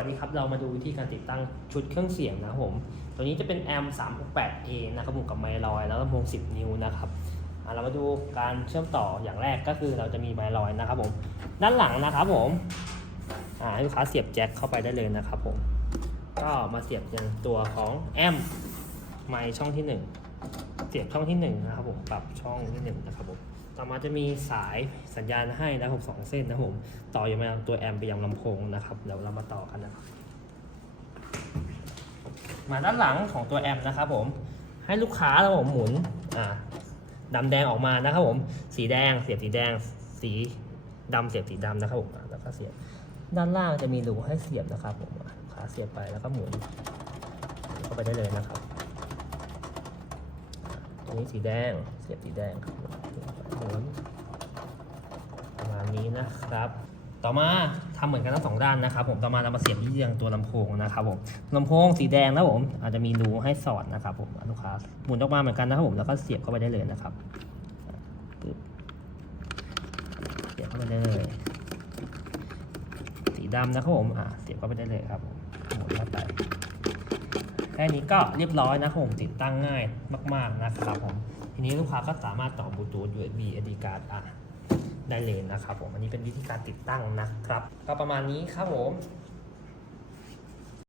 วันนี้ครับเรามาดูวิธีการติดตั้งชุดเครื่องเสียงนะครับผม ตัวนี้จะเป็นแอม 368A นะครับผมกับไมลอยแล้วลำโพง 10 นิ้วนะครับอะเรามาดูการเชื่อมต่ออย่างแรกก็คือเราจะมีไมลอยนะครับผม ด้านหลังนะครับผมอ่าให้ลูกค้าเสียบแจ็คเข้าไปได้เลยนะครับผม ก็มาเสียบยังตัวของแอมไมช่องที่ 1 เสียบช่องที่1นะครับผมปรับช่องที่1นะครับผมต่อมาจะมีสายสัญญาณให้นะผมสองเส้นนะครับผมต่ออยู่มาตัวแอมไปยังลำโพงนะครับเดี๋ยวเรามาต่อกันนะครับมาด้านหลังของตัวแอมนะครับผมให้ลูกค้านะครับผมหมุนอ่าดำแดงออกมานะครับผมสีแดงเสียบสีแดงสีดำเสียบสีดำนะครับผมแล้วก็เสียบด้านล่างจะมีรูให้เสียบนะครับผมขาเสียบไปแล้วก็หมุนเข้าไปได้เลยนะครับ ตรงนี้สีแดง เสียบสีแดงหมุนประมาณนี้นะครับ ต่อมาทำเหมือนกันทั้งสองด้านนะครับ ผม ต่อมาเรามาเสียบที่ยังตัวลำโพงนะครับผมลำโพงสีแดงนะผม อาจจะมีรูให้สอดนะครับ ผมลูกค้าหมุนออกมาเหมือนกันนะครับผม แล้วก็เสียบเข้าไปได้เลยนะครับเสียบเข้าไปได้เลยสีดำนะครับผม อ่าเสียบเข้าไปได้เลยครับผมหมุนเข้าไป ค่นี้ก็เรียบร้อยนะครับผมติดตั้งง่ายมาก ๆนะครับผมทีนี้ลูกค้าก็สามารถต่อบลูทูธ USB SD card อะได้เลยนะครับผมอันนี้เป็นวิธีการติดตั้งนะครับ ก็ประมาณนี้ครับผม